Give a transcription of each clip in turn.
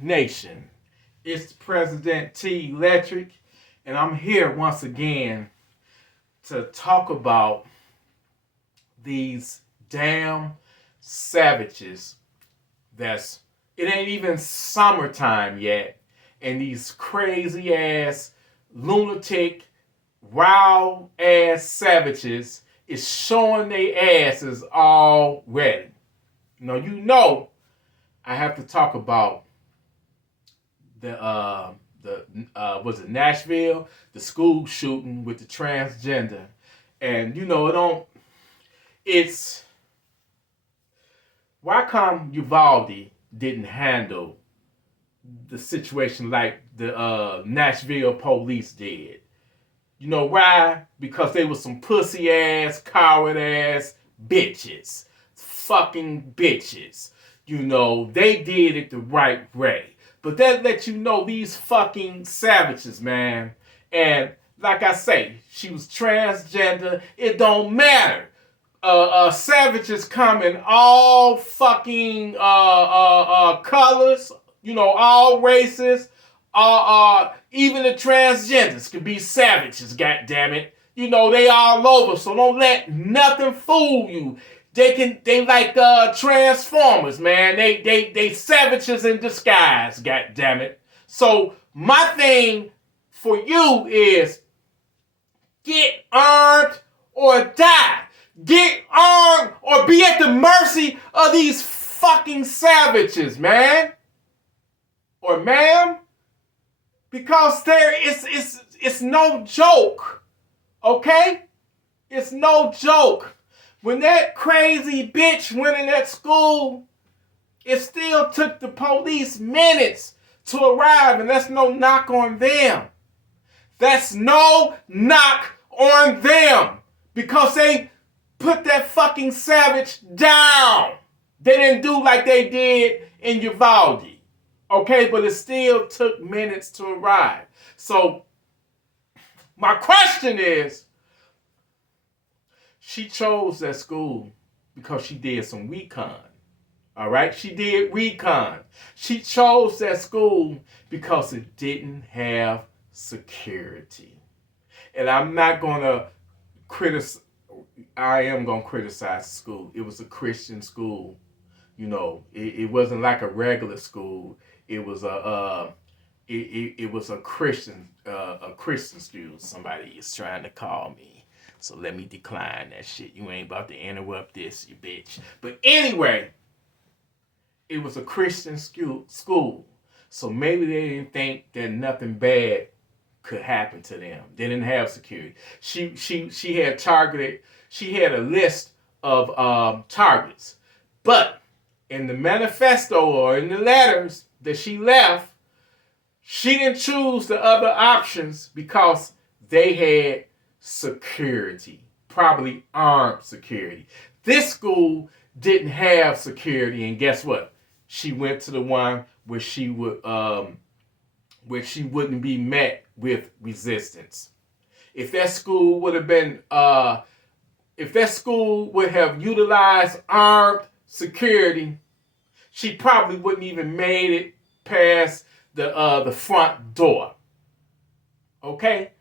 Nation. It's President TElectrik, and I'm here once again to talk about these damn savages that's it ain't even summertime yet, and these crazy ass lunatic wild ass savages is showing their asses already. You know I have to talk about the was it Nashville, the school shooting with the transgender. And it don't it's why come Uvalde didn't handle the situation like the Nashville police did? You know why? Because they were some pussy ass, coward ass bitches. Fucking bitches. They did it the right way. But that lets you know these fucking savages, man. And like I say, she was transgender. It don't matter. Savages come in all fucking colors, all races. Even the transgenders could be savages, goddammit. They all over, so don't let nothing fool you. They like Transformers, man. They savages in disguise, goddammit. So my thing for you is get armed or die. Get armed or be at the mercy of these fucking savages, man. Or ma'am. Because it's no joke. Okay? It's no joke. When that crazy bitch went in that school, it still took the police minutes to arrive, and that's no knock on them. That's no knock on them. Because they put that fucking savage down. They didn't do like they did in Uvalde. Okay, but it still took minutes to arrive. So, my question is, she chose that school because she did some recon. All right? She did recon. She chose that school because it didn't have security. And I'm not going to criticize. I am going to criticize the school. It was a Christian school. It wasn't like a regular school. It was it was a Christian school. Somebody is trying to call me, so let me decline that shit. You ain't about to interrupt this, you bitch. But anyway, it was a Christian school, so maybe they didn't think that nothing bad could happen to them. They didn't have security. She had targeted. She had a list of targets, but in the manifesto or in the letters that she left, she didn't choose the other options because they had security, probably armed security. This school didn't have security, and guess what? She went to the one where she wouldn't be met with resistance. If that school would have utilized armed security, she probably wouldn't even made it past the front door. Okay?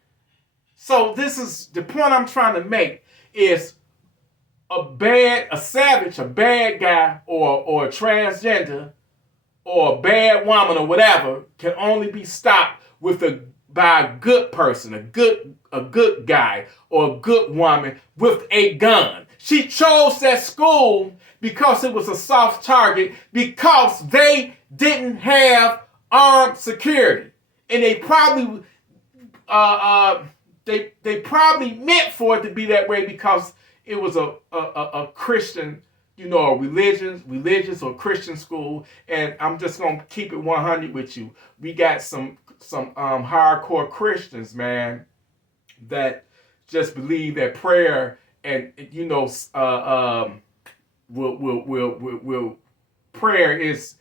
So this is the point I'm trying to make is a savage, a bad guy, or a transgender, or a bad woman, or whatever, can only be stopped by a good person, a good guy, or a good woman with a gun. She chose that school because it was a soft target, because they didn't have armed security, and they probably they probably meant for it to be that way because it was a Christian, a religious or Christian school. And I'm just gonna keep it 100 with you. We got some hardcore Christians, man, that just believe that prayer and will prayer is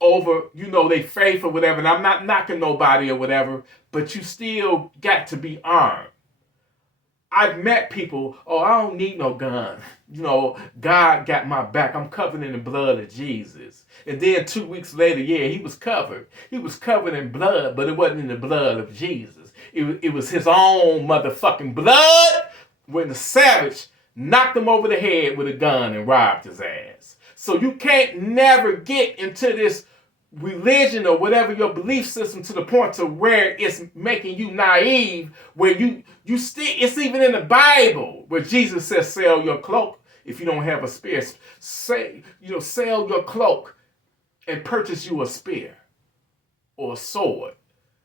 over, they faith or whatever. And I'm not knocking nobody or whatever, but you still got to be armed. I've met people, oh, I don't need no gun. You know, God got my back. I'm covered in the blood of Jesus. And then 2 weeks later, yeah, he was covered. He was covered in blood, but it wasn't in the blood of Jesus. It was his own motherfucking blood when the savage knocked him over the head with a gun and robbed his ass. So you can't never get into this religion or whatever your belief system to the point to where it's making you naive, where you still, it's even in the Bible where Jesus says sell your cloak if you don't have a spear. Say, sell your cloak and purchase you a spear or a sword.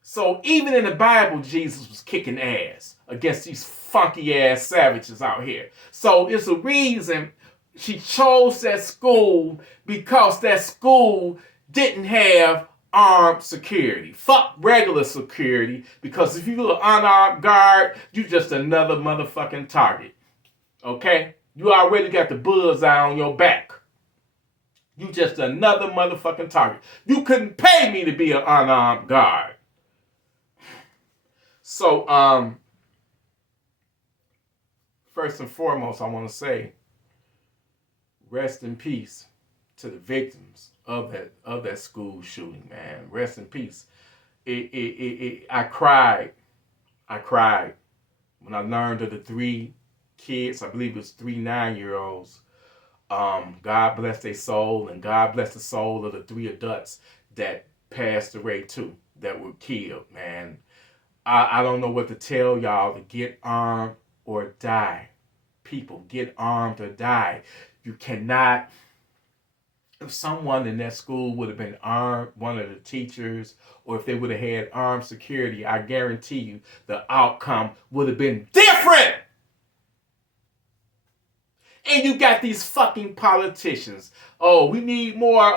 So even in the Bible, Jesus was kicking ass against these funky ass savages out here. So it's a reason she chose that school, because that school didn't have armed security. Fuck regular security, because if you're an unarmed guard, you just another motherfucking target. Okay? You already got the bullseye on your back. You just another motherfucking target. You couldn't pay me to be an unarmed guard. So, first and foremost, I want to say, rest in peace to the victims of that school shooting, man. Rest in peace. I cried when I learned of the 3 kids. I believe it was 3 9-year-olds. God bless their soul, and God bless the soul of the 3 adults that passed away too, that were killed, man. I don't know what to tell y'all, to get armed or die. People, get armed or die. You cannot. If someone in that school would have been armed, one of the teachers, or if they would have had armed security, I guarantee you the outcome would have been different. And you got these fucking politicians. Oh, we need more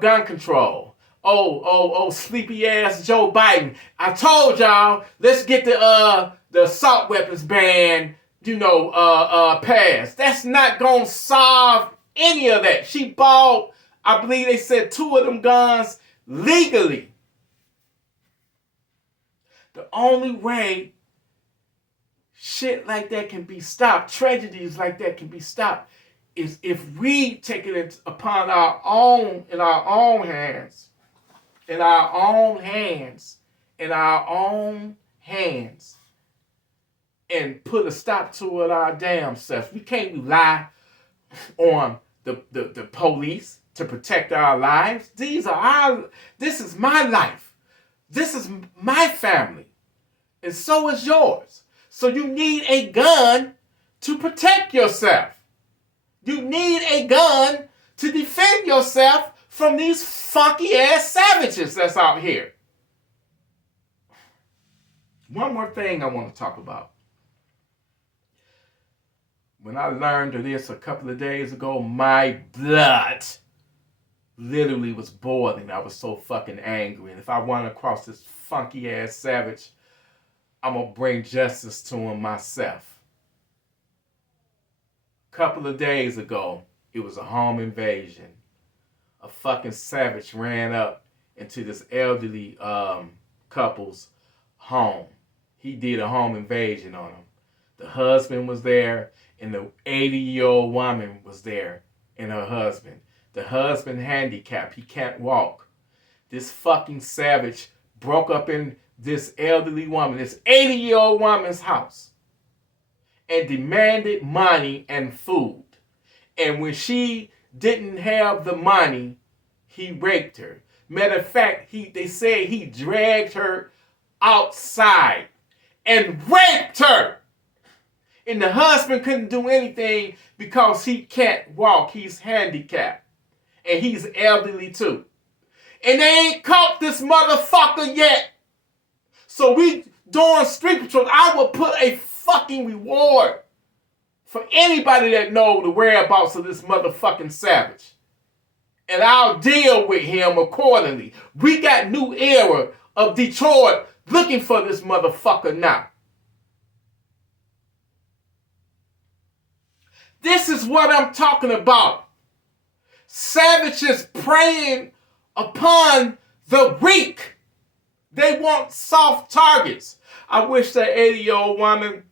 gun control. Oh, sleepy ass Joe Biden. I told y'all, let's get the assault weapons ban, passed. That's not gonna solve any of that. She bought, I believe they said, 2 of them guns legally. The only way shit like that can be stopped, tragedies like that can be stopped, is if we take it upon our own hands, and put a stop to it our damn self. We can't rely on the police to protect our lives. This is my life. This is my family. And so is yours. So you need a gun to protect yourself. You need a gun to defend yourself from these funky ass savages that's out here. One more thing I want to talk about. When I learned of this a couple of days ago, my blood literally was boiling. I was so fucking angry. And if I run across this funky ass savage, I'm going to bring justice to him myself. A couple of days ago, it was a home invasion. A fucking savage ran up into this elderly couple's home. He did a home invasion on them. The husband was there, and the 80-year-old woman was there, and her husband. The husband handicapped. He can't walk. This fucking savage broke up in this elderly woman, this 80-year-old woman's house, and demanded money and food. And when she didn't have the money, he raped her. Matter of fact, they said he dragged her outside and raped her. And the husband couldn't do anything because he can't walk. He's handicapped. And he's elderly too. And they ain't caught this motherfucker yet. So we doing street patrol. I will put a fucking reward for anybody that know the whereabouts of this motherfucking savage. And I'll deal with him accordingly. We got New Era of Detroit looking for this motherfucker now. This is what I'm talking about. Savages preying upon the weak. They want soft targets. I wish that 80-year-old woman,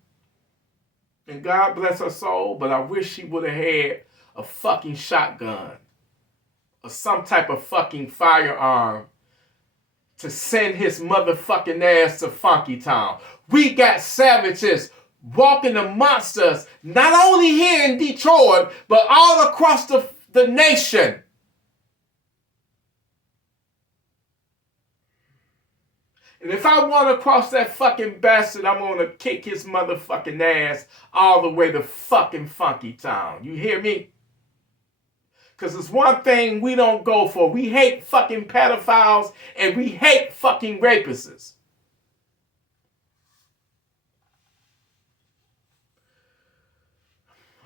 and God bless her soul, but I wish she would have had a fucking shotgun or some type of fucking firearm to send his motherfucking ass to Funky Town. We got savages walking amongst us, not only here in Detroit, but all across the nation. And if I want to cross that fucking bastard, I'm going to kick his motherfucking ass all the way to fucking Funky Town. You hear me? Because it's one thing we don't go for. We hate fucking pedophiles and we hate fucking rapists.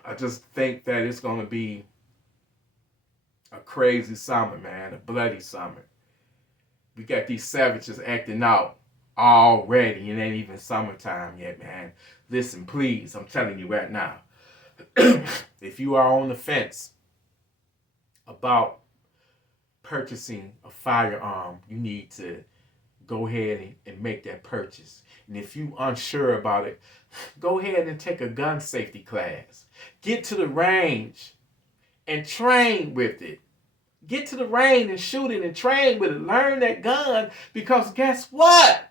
I just think that it's going to be a crazy summer, man. A bloody summer. We got these savages acting out already. It ain't even summertime yet, man. Listen, please, I'm telling you right now. If you are on the fence about purchasing a firearm, you need to go ahead and make that purchase. And if you're unsure about it, go ahead and take a gun safety class. Get to the range and train with it. Get to the range and shoot it and train with it. Learn that gun, because guess what?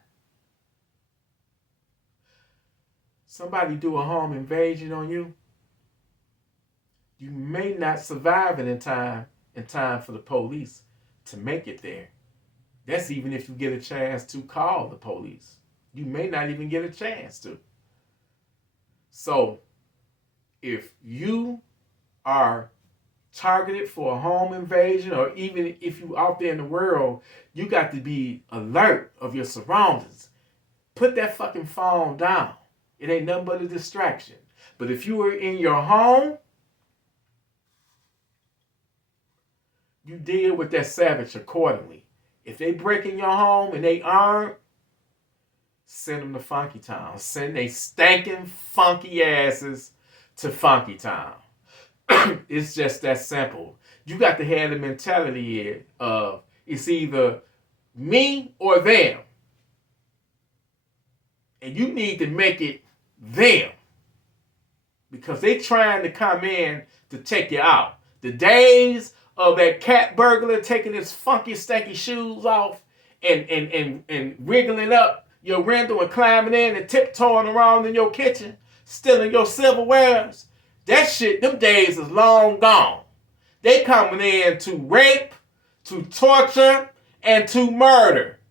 Somebody do a home invasion on you. You may not survive it in time for the police to make it there. That's even if you get a chance to call the police. You may not even get a chance to. So, if you are targeted for a home invasion, or even if you out there in the world, you got to be alert of your surroundings. Put that fucking phone down. It ain't nothing but a distraction. But if you were in your home, you deal with that savage accordingly. If they break in your home and they armed, send them to Funky Town. Send they stinking funky asses to Funky Town. It's just that simple. You got to have the mentality of it's either me or them. And you need to make it them. Because they trying to come in to take you out. The days of that cat burglar taking his funky, stanky shoes off and wriggling up your window and climbing in and tiptoeing around in your kitchen, stealing your silverwares. That shit, them days is long gone. They coming in to rape, to torture, and to murder.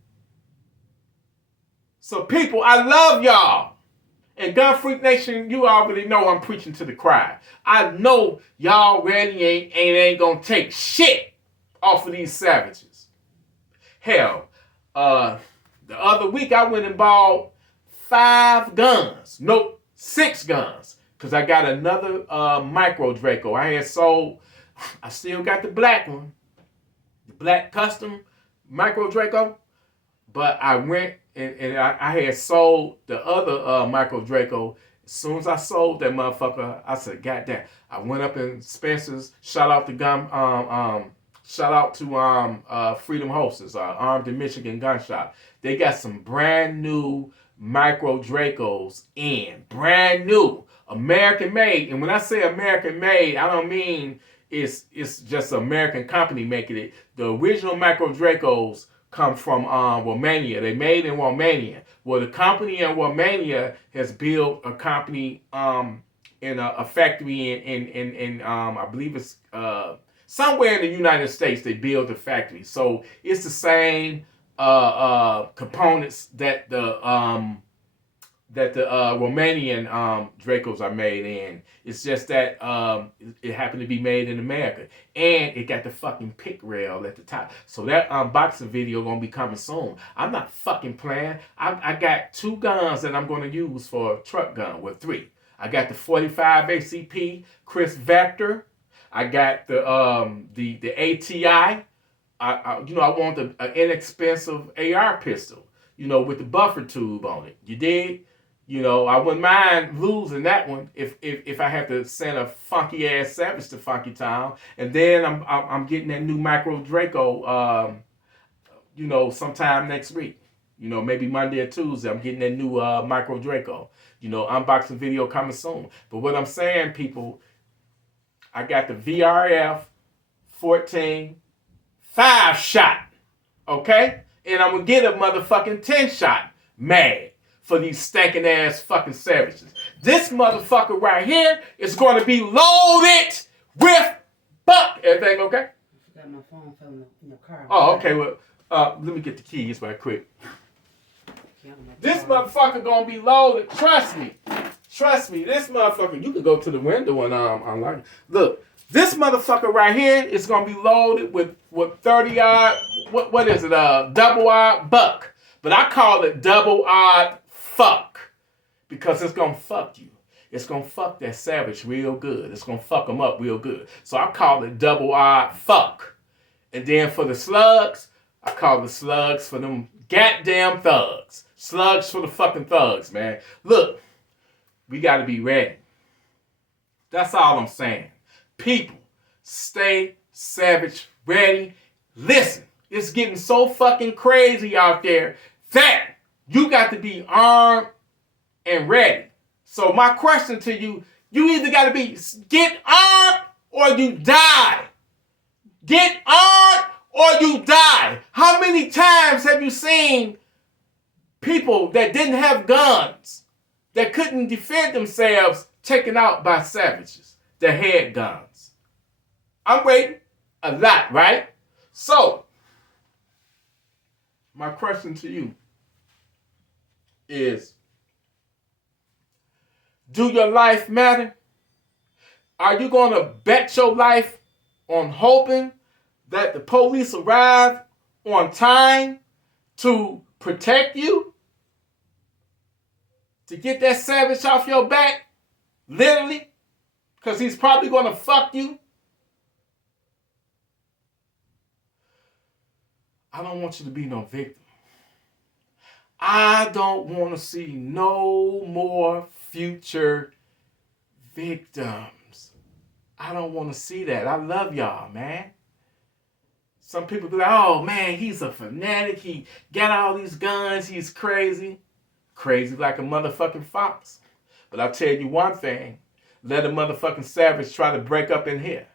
So people, I love y'all. And Gunfreak Nation, you already know I'm preaching to the crowd. I know y'all really ain't gonna take shit off of these savages. Hell, the other week I went and bought 5 guns. Nope, 6 guns. Because I got another micro Draco. I still got the black one. The black custom micro Draco. But I went and I had sold the other micro Draco. As soon as I sold that motherfucker, I said, God damn. I went up in Spencer's. Shout out to Freedom Holsters, Armed in Michigan Gun Shop. They got some brand new micro Dracos in. Brand new. American made. And when I say American made, I don't mean it's just an American company making it. The original micro Dracos come from Romania. They made in Romania. Well, the company in Romania has built a company in a factory in I believe it's somewhere in the United States. They build a factory. So it's the same components that the Romanian Dracos are made in. It's just that it happened to be made in America. And it got the fucking pick rail at the top. So that unboxing video gonna be coming soon. I'm not fucking playing. I got 2 guns that I'm gonna use for a truck gun, with 3. I got the 45 ACP Chris Vector. I got the ATI. I want an inexpensive AR pistol, with the buffer tube on it. You dig? I wouldn't mind losing that one if I have to send a funky ass savage to Funky Town. And then I'm getting that new micro Draco, sometime next week. You know, maybe Monday or Tuesday, I'm getting that new Micro Draco. You know, unboxing video coming soon. But what I'm saying, people, I got the VRF 14 5-shot. Okay? And I'm going to get a motherfucking 10-shot mag for these stinking ass fucking savages. This motherfucker right here is going to be loaded with buck. Everything okay? I forgot my phone fell in your car. Oh, okay. Well, let me get the keys right quick. This motherfucker gonna be loaded. Trust me. Trust me. This motherfucker, you can go to the window and unlock it. Look, this motherfucker right here is gonna be loaded with 30-odd, what is it? Double-odd buck. But I call it double-odd fuck. Because it's gonna fuck you. It's gonna fuck that savage real good. It's gonna fuck them up real good. So I call it double-odd fuck. And then for the slugs, I call the slugs for them goddamn thugs. Slugs for the fucking thugs, man. Look, we got to be ready. That's all I'm saying. People, stay savage ready. Listen, it's getting so fucking crazy out there that you got to be armed and ready. So my question to you, you either got to be get armed or you die. Get armed or you die. How many times have you seen people that didn't have guns, that couldn't defend themselves, taken out by savages that had guns? I'm waiting. A lot, right? So, my question to you is, do your life matter? Are you going to bet your life on hoping that the police arrive on time to protect you? To get that savage off your back? Literally? Because he's probably going to fuck you? I don't want you to be no victim. I don't want to see no more future victims. I don't want to see that. I love y'all, man. Some people be like, oh, man, he's a fanatic. He got all these guns. He's crazy. Crazy like a motherfucking fox. But I'll tell you one thing. Let a motherfucking savage try to break up in here.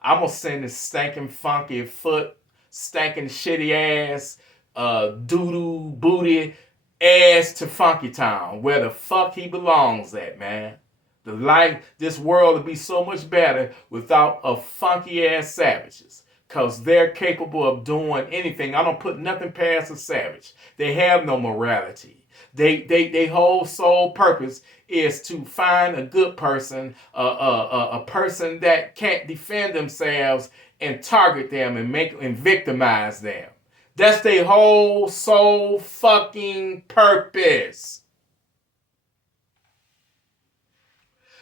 I'm going to send this stinking funky foot, stinking shitty ass, doo-doo booty ass to Funky Town, where the fuck he belongs at, man. The life, this world would be so much better without a funky ass savages. Because they're capable of doing anything. I don't put nothing past a savage. They have no morality. They whole sole purpose is to find a good person, a person that can't defend themselves and target them and victimize them. That's their whole sole fucking purpose.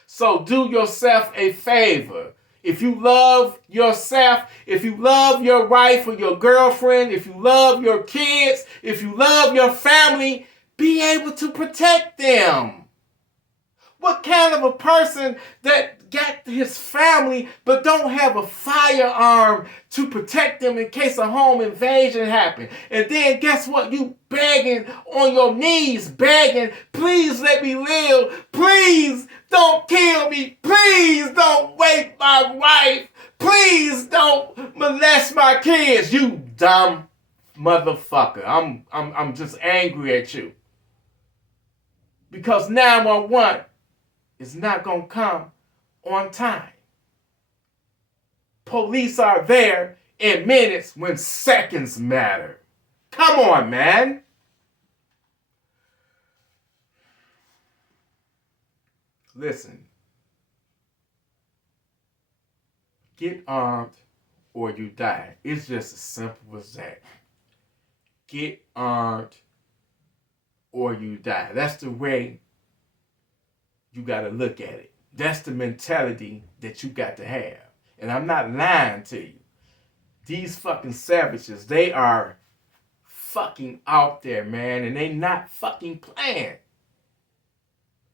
So do yourself a favor. If you love yourself, if you love your wife or your girlfriend, if you love your kids, if you love your family, be able to protect them. What kind of a person that got his family but don't have a firearm to protect them in case a home invasion happen? And then guess what? You begging on your knees, begging, please let me live. Please don't kill me. Please don't rape my wife. Please don't molest my kids. You dumb motherfucker. I'm just angry at you. Because 911 is not going to come on time. Police are there in minutes when seconds matter. Come on, man. Listen. Get armed or you die. It's just as simple as that. Get armed or you die. That's the way you got to look at it. That's the mentality that you got to have. And I'm not lying to you. These fucking savages, they are fucking out there, man. And they not fucking playing.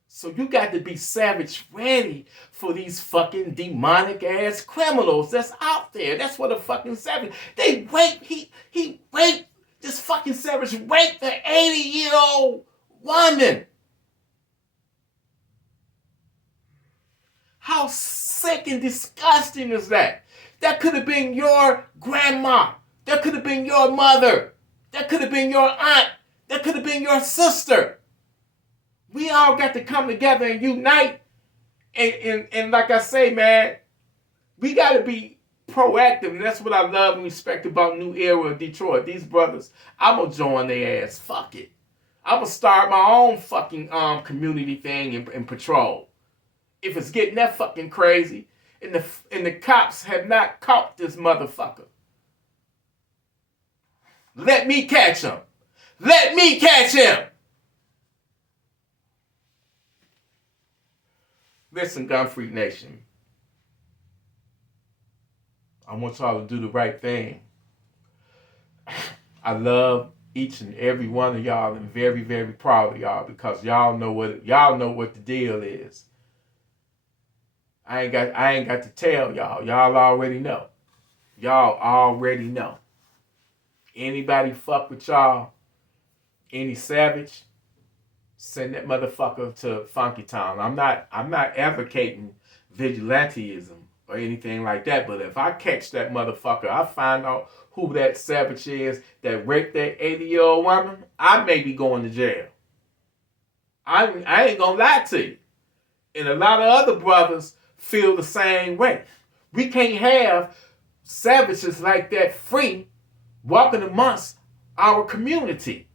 So you got to be savage ready for these fucking demonic ass criminals that's out there. That's what a fucking savage. They rape, he raped this fucking fucking savage raped an 80-year-old woman. How sick and disgusting is that? That could have been your grandma. That could have been your mother. That could have been your aunt. That could have been your sister. We all got to come together and unite. And like I say, man, we got to be proactive. And that's what I love and respect about New Era of Detroit. These brothers, I'm going to join their ass. Fuck it. I'm going to start my own fucking community thing and patrol. If it's getting that fucking crazy, and the cops have not caught this motherfucker. Let me catch him. Let me catch him. Listen, Gun Freak Nation. I want y'all to do the right thing. I love each and every one of y'all and very, very proud of y'all because y'all know what the deal is. I ain't got to tell y'all. Y'all already know. Y'all already know. Anybody fuck with y'all, any savage, send that motherfucker to Funky Town. I'm not advocating vigilanteism or anything like that, but if I catch that motherfucker, I find out who that savage is that raped that 80-year-old woman, I may be going to jail. I ain't gonna lie to you. And a lot of other brothers feel the same way. We can't have savages like that free walking amongst our community.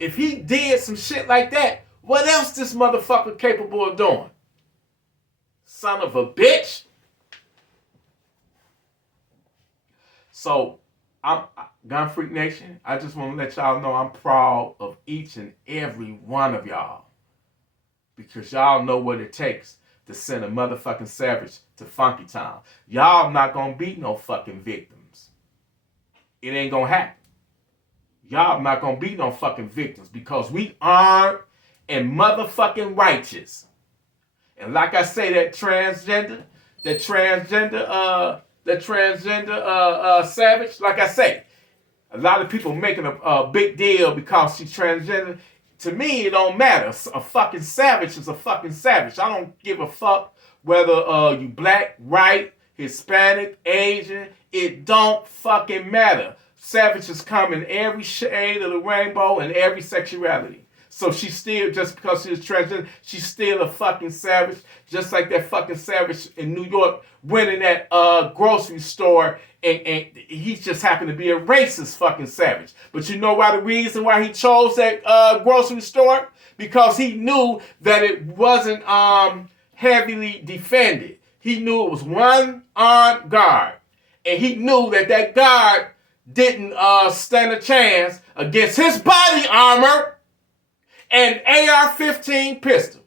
If he did some shit like that, what else this motherfucker capable of doing? Son of a bitch. So, I'm Gun Freak Nation. I just want to let y'all know I'm proud of each and every one of y'all. Because y'all know what it takes to send a motherfucking savage to Funky Town. Y'all not gonna be no fucking victims. It ain't gonna happen. Y'all not gonna be no fucking victims because we armed and motherfucking righteous. And like I say, that transgender savage, like I say, a lot of people making a big deal because she's transgender. To me, it don't matter. A fucking savage is a fucking savage. I don't give a fuck whether you black, white, Hispanic, Asian. It don't fucking matter. Savages come in every shade of the rainbow and every sexuality. So she's still, just because she's transgender, she's still a fucking savage. Just like that fucking savage in New York went in that grocery store and he just happened to be a racist fucking savage. But you know why the reason why he chose that grocery store? Because he knew that it wasn't heavily defended. He knew it was one armed guard. And he knew that that guard didn't stand a chance against his body armor and AR-15 pistol.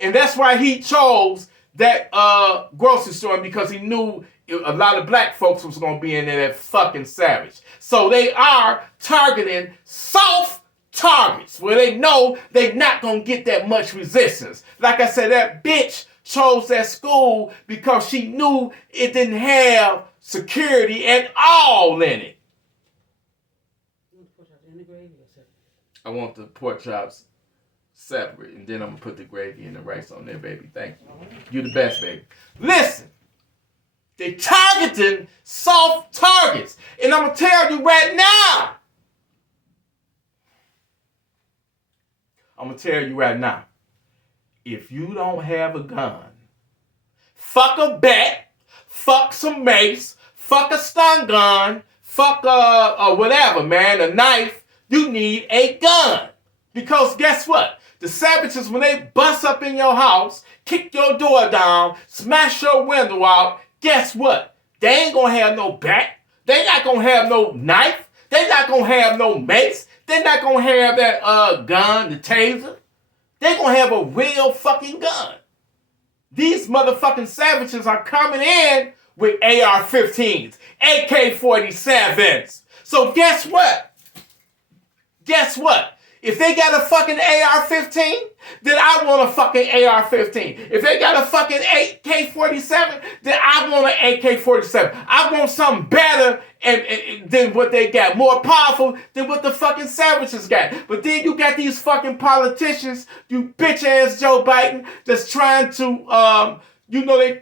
And that's why he chose that grocery store, because he knew a lot of black folks was going to be in there, that fucking savage. So they are targeting soft targets where they know they're not going to get that much resistance. Like I said, that bitch chose that school because she knew it didn't have security at all in it. I want the pork chops separate, and then I'm going to put the gravy and the rice on there, baby. Thank you. You're the best, baby. Listen, they targeting soft targets. And I'm going to tell you right now. If you don't have a gun, fuck a bat, fuck some mace, fuck a stun gun, fuck a whatever, man, a knife, you need a gun. Because guess what? The savages, when they bust up in your house, kick your door down, smash your window out, guess what? They ain't gonna have no bat. They not gonna have no knife. They not gonna have no mace. They not gonna have that gun, the taser. They gonna have a real fucking gun. These motherfucking savages are coming in with AR-15s, AK-47s. So guess what? If they got a fucking AR-15, then I want a fucking AR-15. If they got a fucking AK-47, then I want an AK-47. I want something better than what they got, more powerful than what the fucking savages got. But then you got these fucking politicians, you bitch-ass Joe Biden, that's trying to,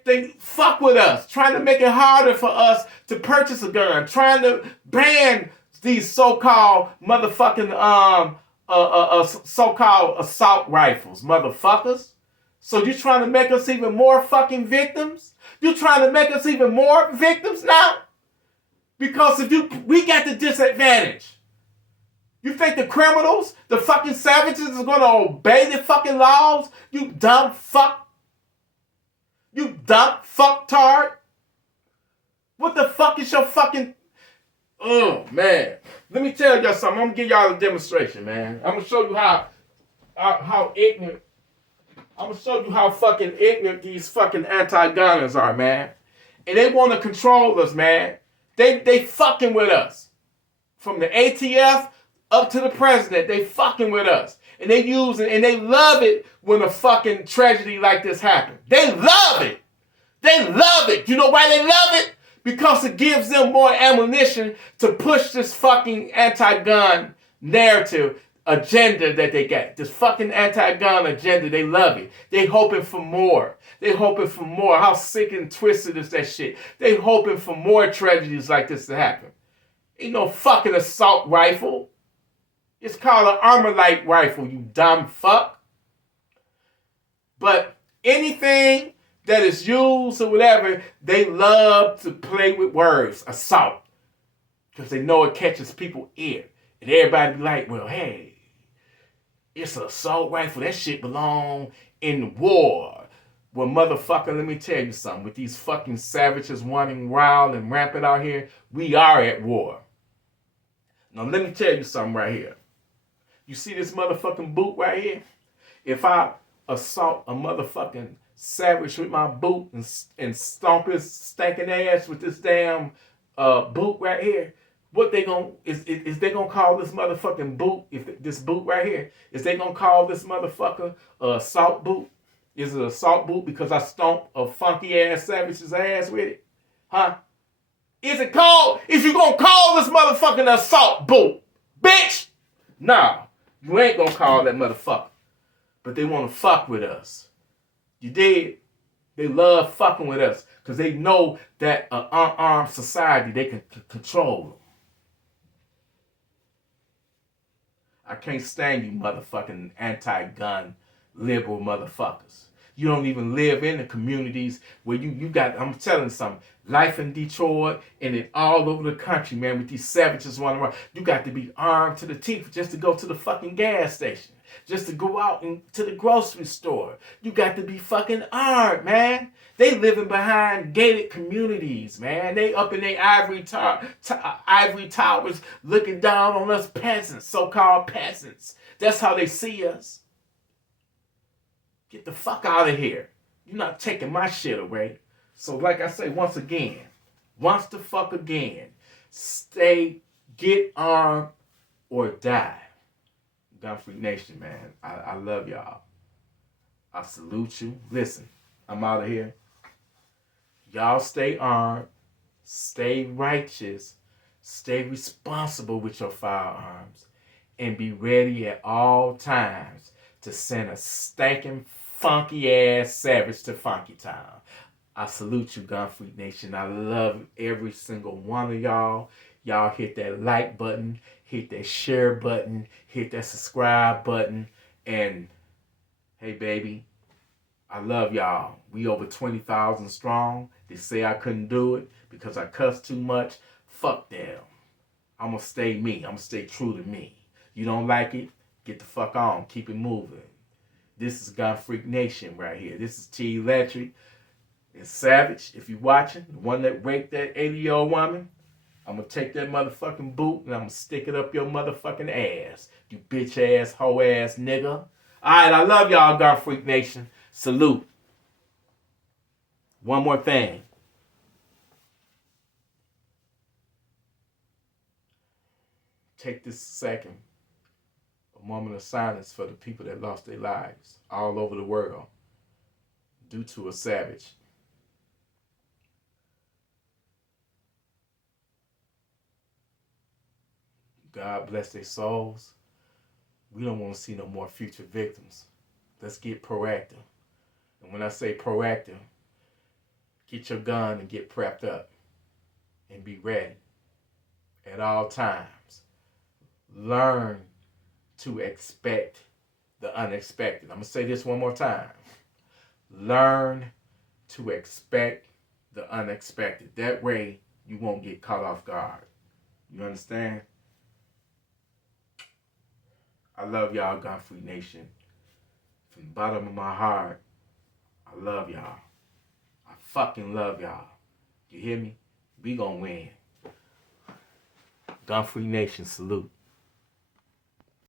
they fuck with us, trying to make it harder for us to purchase a gun, trying to ban these so-called motherfucking, so-called assault rifles, motherfuckers. So you trying to make us even more fucking victims? You trying to make us even more victims now? Because we got the disadvantage. You think the criminals, the fucking savages is going to obey the fucking laws? You dumb fuck. You dumb fucktard. What the fuck is your fucking... Oh, man. Let me tell y'all something. I'm going to give y'all a demonstration, man. I'm going to show you how ignorant... I'm going to show you how fucking ignorant these fucking anti-gunners are, man. And they want to control us, man. They fucking with us. From the ATF up to the president, they fucking with us. And they use it, and they love it when a fucking tragedy like this happens. They love it. They love it. You know why they love it? Because it gives them more ammunition to push this fucking anti-gun narrative agenda that they got. This fucking anti-gun agenda, they love it. They hoping for more. They hoping for more. How sick and twisted is that shit? They hoping for more tragedies like this to happen. Ain't no fucking assault rifle. It's called an armor-light rifle, you dumb fuck. But anything that is used or whatever, they love to play with words, assault. Because they know it catches people's ear. And everybody be like, well, hey, it's an assault rifle. That shit belong in war. Well, motherfucker, let me tell you something. With these fucking savages running wild and rampant out here, we are at war. Now, let me tell you something right here. You see this motherfucking boot right here? If I assault a motherfucking savage with my boot and stomp his stinking ass with this damn boot right here, what they gonna is they gonna call this motherfucking boot, if this boot right here, is they gonna call this motherfucker a assault boot? Is it an assault boot because I stomp a funky ass savage's ass with it? Huh? Is it called, if you gonna call this motherfucking assault boot, bitch? Nah, you ain't gonna call that motherfucker. But they wanna fuck with us. You did? They love fucking with us because they know that an unarmed society, they can control them. I can't stand you motherfucking anti-gun liberal motherfuckers. You don't even live in the communities where you got, I'm telling you something, life in Detroit and in all over the country, man, with these savages running around. You got to be armed to the teeth just to go to the fucking gas station, just to go out to the grocery store. You got to be fucking armed, man. They living behind gated communities, man. They up in their ivory towers looking down on us peasants, so-called peasants. That's how they see us. Get the fuck out of here. You're not taking my shit away. So like I say, once the fuck again, get armed or die. Gunfreak Nation, man. I love y'all. I salute you. Listen, I'm out of here. Y'all stay armed, stay righteous, stay responsible with your firearms, and be ready at all times to send a stinking, funky-ass savage to Funky Town. I salute you, Gunfreak Nation. I love every single one of y'all. Y'all hit that like button, hit that share button, hit that subscribe button, and hey, baby, I love y'all. We over 20,000 strong. They say I couldn't do it because I cuss too much. Fuck them. I'm going to stay me. I'm going to stay true to me. You don't like it? Get the fuck on. Keep it moving. This is Gunfreak Nation right here. This is TElectrik and Savage. If you're watching, the one that raped that 80-year-old woman, I'm going to take that motherfucking boot and I'm going to stick it up your motherfucking ass. You bitch-ass, hoe-ass nigga. All right, I love y'all, Gunfreak Nation. Salute. One more thing. Take this second, a A moment of silence for the people that lost their lives all over the world due to a savage. God bless their souls. We don't want to see no more future victims. Let's get proactive. And when I say proactive, get your gun and get prepped up and be ready at all times. Learn to expect the unexpected. I'm going to say this one more time. Learn to expect the unexpected. That way you won't get caught off guard. You understand? I love y'all, Gunfreak Nation. From the bottom of my heart, I love y'all. I fucking love y'all. You hear me? We gonna win. Gunfreaknation salute.